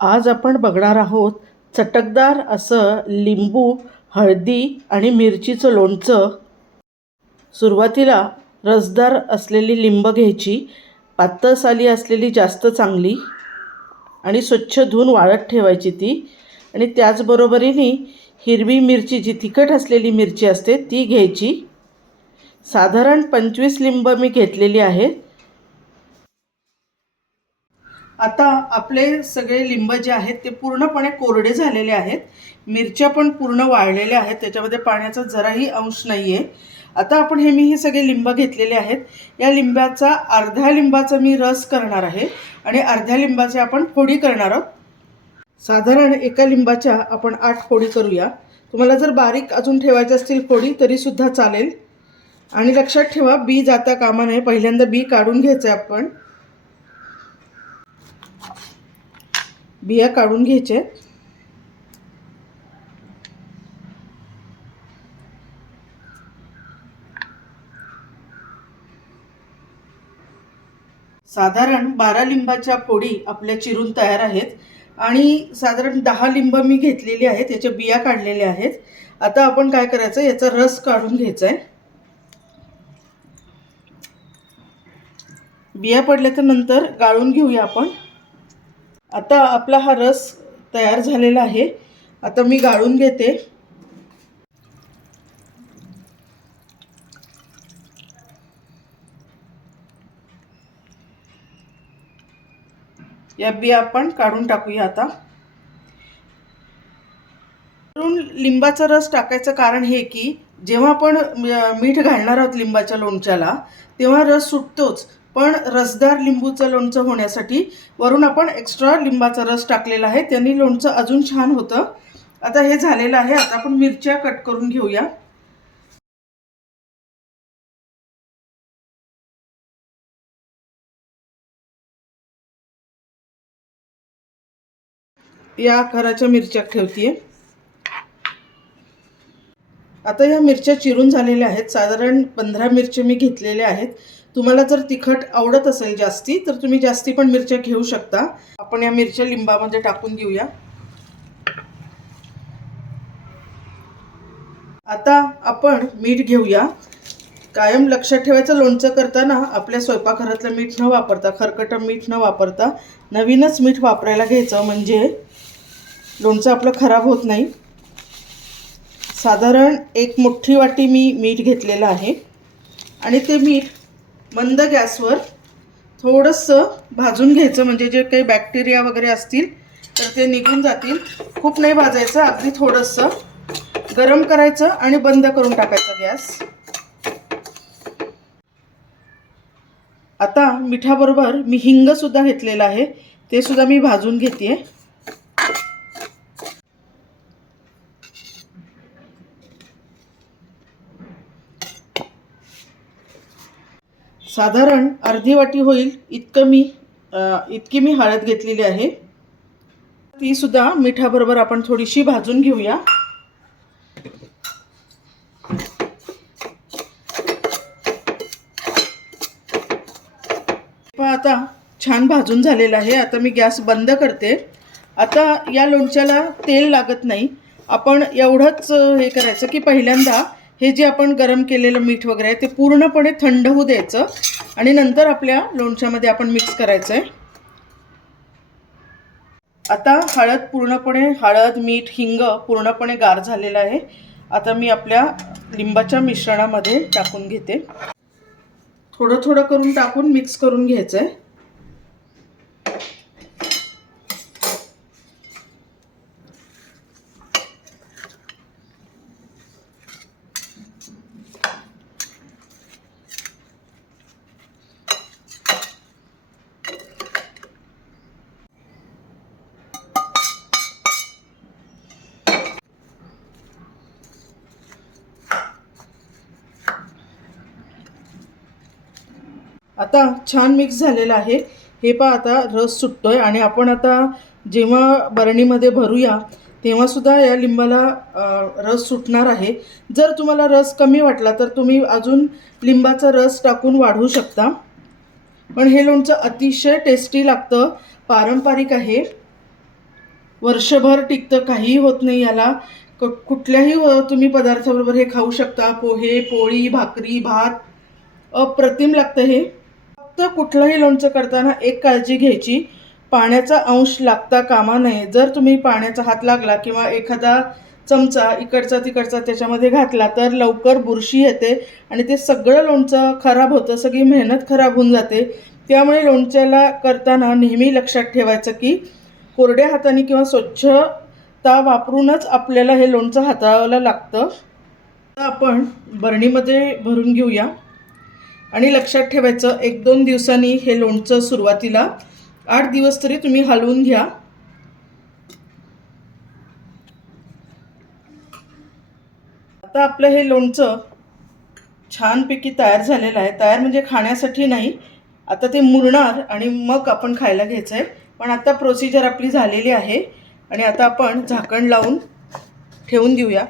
आज आपण बघणार आहोत चटकदार असं लिंबू हळदी आणि मिरचीचं लोणचं. सुरुवातीला रसदार असलेली लिंब घ्यायची पातळ साली असलेली जास्त चांगली आणि स्वच्छ धुवून वाळत ठेवायची ती. आणि त्याचबरोबरीने हिरवी मिरची जी तिखट असलेली मिरची असते ती घ्यायची. साधारण पंचवीस लिंब मी घेतलेली आहेत. आता आपले सगळे लिंब जे आहेत ते पूर्णपणे कोरडे झालेले आहेत. मिरच्या पण पूर्ण वाळलेल्या आहेत. त्याच्यामध्ये पाण्याचा जराही अंश नाही आहे आता आपण हे मी हे सगळे लिंब घेतलेले आहेत. या लिंबाचा अर्ध्या लिंबाचा मी रस करणार आहे आणि अर्ध्या लिंबाचे आपण फोडी करणार आहोत. साधारण एका लिंबाच्या आपण आठ फोडी करूया. तुम्हाला जर बारीक अजून ठेवायच्या असतील फोडी तरीसुद्धा चालेल. आणि लक्षात ठेवा बी जाता कामा नये. पहिल्यांदा बी काढून घ्यायचं आहे आपण. बिया काढून घ्यायच्या साधारण बारा लिंबाच्या फोडी आपल्या चिरून तयार आहेत. आणि साधारण दहा लिंब मी घेतलेली आहेत याच्या बिया काढलेल्या आहेत. आता आपण काय करायचं याचा रस काढून घ्यायचा आहे बिया पडल्या तर नंतर गाळून घेऊया आपण. आता आपला हा रस तयार झालेला आहे. आता मी गाळून घेते. या बिया आपण काढून टाकूया आता. लिंबाचा रस टाकायचं कारण हे की जेव्हा आपण मीठ घालणार आहोत लिंबाच्या लोणच्याला तेव्हा रस सुटतोच. पण रसदार लिंबूचं लोणचं होण्यासाठी वरून आपण एक्स्ट्रा लिंबाचा रस टाकलेला आहे. त्यांनी लोणचं अजून छान होतं. आता हे झालेलं आहे. आता आपण मिरच्या कट करून घेऊया. या आकाराच्या मिरच्या ठेवतीये. आता या मिरच्या चिरून झालेल्या आहेत. साधारण पंधरा मिरच्या मी घेतलेल्या आहेत. तुम्हाला जर तिखट आवडत असेल जास्ती तर तुम्ही जास्ती पण मिरच्या घेऊ शकता. आपण या मिरच्या लिंबामध्ये टाकून घेऊया. आता आपण मीठ घेऊया. कायम लक्षात ठेवायचं लोणचं करताना आपल्या स्वयंपाकघरातलं मीठ न वापरता खरकटं मीठ न वापरता नवीनच मीठ वापरायला घ्यायचं. म्हणजे लोणचं आपलं खराब होत नाही. साधारण एक मोठी वाटी मी मीठ घेतलेलं आहे. आणि ते मीठ मंद गॅसवर थोडंसं भाजून घ्यायचं म्हणजे जे काही बॅक्टेरिया वगैरे असतील तर ते निघून जातील. खूप नाही भाजायचं अगदी थोडंसं. गरम करायचं आणि बंद करून टाकायचं गॅस. आता मिठाबरोबर मी हिंगसुद्धा घेतलेलं आहे. ते सुद्धा मी भाजून घेते साधारण अर्धी वाटी होईल इतकं मी इतकी मी हळद घेतलेली आहे. तीसुद्धा मिठाबरोबर आपण थोडीशी भाजून घेऊया. आता छान भाजून झालेलं आहे. आता मी गॅस बंद करते. आता या लोणच्याला तेल लागत नाही. आपण एवढंच हे करायचं की पहिल्यांदा हे जे आपण गरम केलेलं मीठ वगैरे आहे ते पूर्णपणे थंड होऊ द्यायचं. आणि नंतर आपल्या लोणच्यामध्ये आपण मिक्स करायचं आहे आता हळद पूर्णपणे हळद मीठ हिंग पूर्णपणे गार झालेलं आहे. आता मी आपल्या लिंबाच्या मिश्रणामध्ये टाकून घेते. थोडं थोडं करून टाकून मिक्स करून घ्यायचं आहे आता छान मिक्स झालेलं आहे. हे पहा आता रस सुटतो आहे आणि आपण आता जेव्हा बरणीमध्ये भरूया तेव्हासुद्धा या लिंबाला रस सुटणार आहे. जर तुम्हाला रस कमी वाटला तर तुम्ही अजून लिंबाचा रस टाकून वाढवू शकता. पण हे लोणचं अतिशय टेस्टी लागतं. पारंपरिक आहे. वर्षभर टिकतं काहीही होत नाही याला. क कुठल्याही तुम्ही पदार्थाबरोबर हे खाऊ शकता. पोहे पोळी भाकरी भात. अप्रतिम लागतं हे. फक्त कुठलंही लोणचं करताना एक काळजी घ्यायची. पाण्याचा अंश लागता कामा नये. जर तुम्ही पाण्याचा हात लागला किंवा एखादा चमचा इकडचा तिकडचा त्याच्यामध्ये घातला तर लवकर बुरशी येते आणि ते सगळं लोणचं खराब होतं सगळी मेहनत खराब होऊन जाते. त्यामुळे लोणच्याला करताना नेहमी लक्षात ठेवायचं की कोरड्या हाताने किंवा स्वच्छता वापरूनच आपल्याला हे लोणचं हाताळायला लागतं. आपण बरणीमध्ये भरून घेऊया. आणि लक्षात ठेवायचं एक दोन दिवसांनी हे लोणचं सुरुवातीला आठ दिवस तरी तुम्ही हलवून घ्या. आता आपलं हे लोणचं छानपैकी तयार झालेलं आहे. तयार म्हणजे खाण्यासाठी नाही आता ते मुरणार आणि मग आपण खायला घ्यायचं आहे पण आता प्रोसिजर आपली झालेली आहे आणि आता आपण झाकण लावून ठेवून देऊया.